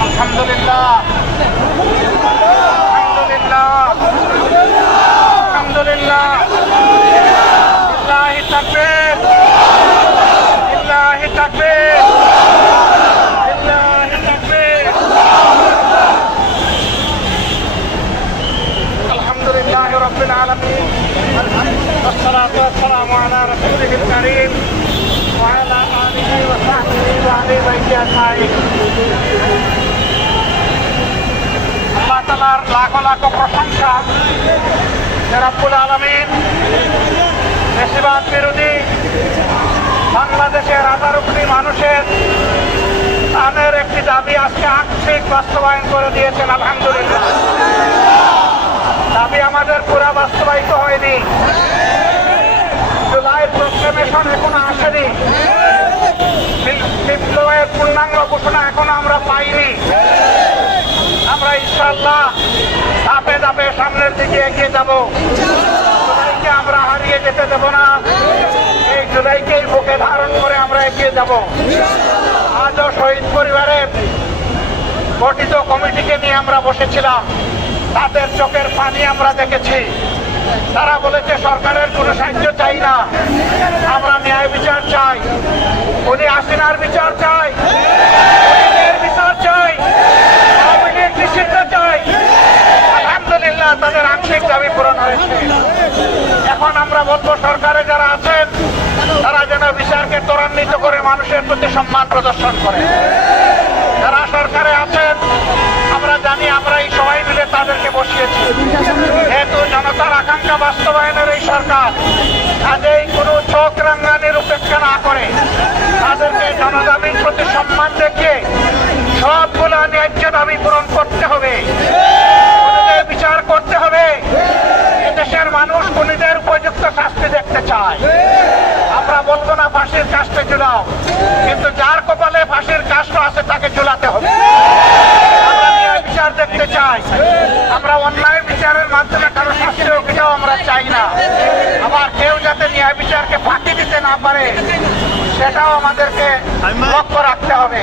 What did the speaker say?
আলহামদুলিল্লাহ আলহামদুলিল্লাহ আলহামদুলিল্লাহ ইল্লাহি তাকবীর ইল্লাহি তাকবীর ইল্লাহি তাকবীর আলহামদুলিল্লাহ রাব্বিল আলামিন والصلاة والسلام على رسوله الكريم وعلى آله وصحبه وعلى بيته أجمعين আল্লাহ তালার লাখো লাখো প্রশংসা যে রব্বুল আলমিন বেশিরভাগ বিরোধী বাংলাদেশের হাজার কোটি মানুষের তাদের একটি দাবি আজকে আংশিক বাস্তবায়ন করে দিয়েছেন আলহামদুলিল্লাহ দাবি আমাদের পুরা বাস্তবায়িত হয়নি প্রোক্লেমেশন এখনও আসেনি। বিপ্লবের পূর্ণাঙ্গ ঘোষণা এখনও আমরা পাইনি। আমরা ইনশাল্লাহ ধাপে ধাপে সামনের দিকে এগিয়ে যাব। জুলাইকে আমরা হারিয়ে যেতে দেব না। এই জুলাইকেই বুকে ধারণ করে আমরা এগিয়ে যাব। আজও শহীদ পরিবারের গঠিত কমিটিকে নিয়ে আমরা বসেছিলাম। তাদের চোখের পানি আমরা দেখেছি। তারা বলেছে, সরকারের কোনো সাহায্য চাই না। আমরা ন্যায় বিচার চাই। উনি হাসিনার বিচার চাই। বিচার চাই। আওয়ামী লীগ চাই। আলহামদুলিল্লাহ, তাদের আংশিক দাবি পূরণ হয়েছে। এখন আমরা বলব, সরকারে যারা আছেন, তারা যেন বিচারকে ত্বরান্বিত করে মানুষের প্রতি সম্মান প্রদর্শন করে। জনতার বাস্তবায়নের এই সরকার কাজেই কোনো চোখ রাঙ্গানির উপেক্ষা না করে। তাদেরকে জনদাবির প্রতি সম্মান দেখিয়ে সবগুলো ন্যায্য দাবি পূরণ করতে হবে। বিচার করতে হবে। এদেশের মানুষ খুনিদের উপযুক্ত শাস্তি দেখতে চায়। আমরা বলব না ফাঁসির কাজটা ঝুলাও কিন্তু যার কপালে ফাঁসির কাজটা আছে তাকে ঝুলাতে হবে আমরা ন্যায় বিচার দেখতে চাই আমরা অন্যায় বিচারের মাধ্যমে কারও শাস্তি হোক এটাও আমরা চাই না। আবার কেউ যাতে ন্যায় বিচারকে ফাঁকি দিতে না পারে সেটাও আমাদেরকে লক্ষ্য রাখতে হবে।